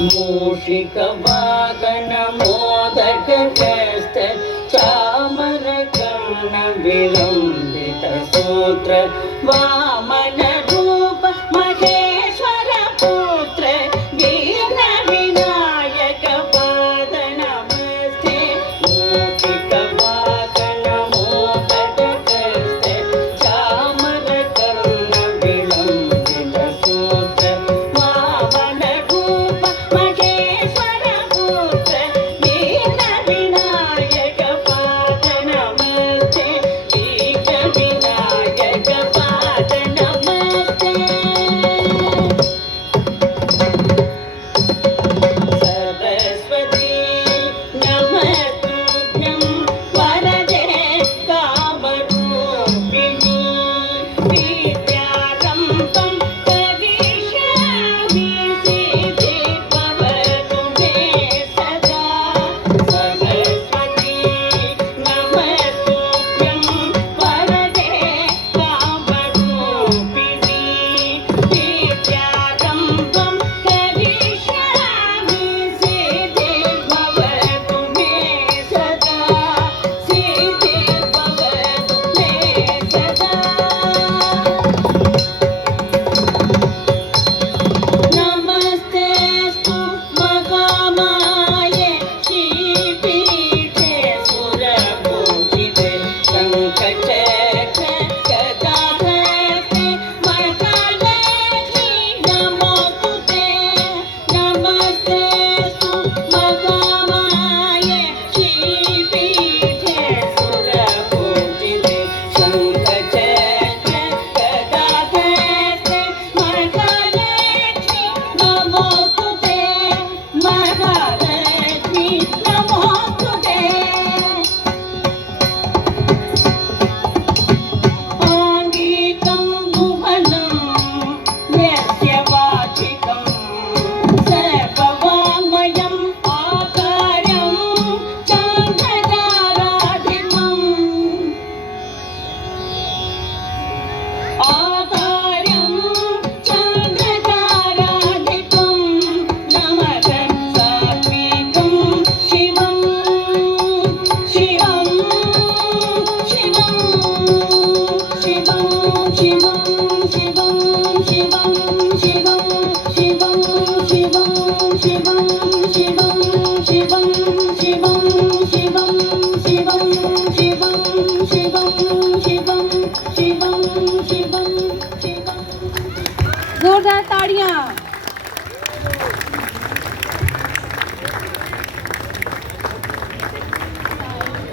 मूषिकवाहनमोदकहस्त चामरकर्ण विलम्बित सूत्र वामन रूप महेश्वर पुत्र वीर विनायक पाद नमस्ते मूषिकवाहनमोदकहस्त चामरकर्ण विलम्बित सूत्र वामन रूप महेश्वर पुत्र वीर विनायक पाद नमस्ते वीर विनायक पाद नमस्ते सरस्वती नमस्तुभ्यं वरदे कामरूपिणी विद्यारम्भं करिष्यामि सिद्धिर्भवतु मे सदा सरस्वती नमस्तुभ्यं वरदे कामरूपिणी विद्यारम्भं करिष्यामि सिद्धिर्भवतु मे सदा सिद्धिर्भवतु मे सदा नमस्तेऽस्तु महामाये श्रीपीठे सुरपूजिते शङ्खचक्र गदाहस्ते महालक्ष्मी नमोस्तुते नमस्तेऽस्तु महामाये श्रीपीठे सुरपूजिते शङ्खचक्र गदाहस्ते महालक्ष्मी नमोस्तुते महालक्ष्मी नमोस्तुते आङ्गिकं भुवनं यस्य वाचिकं सर्ववाङ्मयम् आकार्यं चन्द्रताराधिपम् आकार्यं चन्द्रताराधिपं नमः सात्विकं शिवं शिवं शिवं शिवं शिवं शिवं शिवं शिवं शिवं शिवं शिवं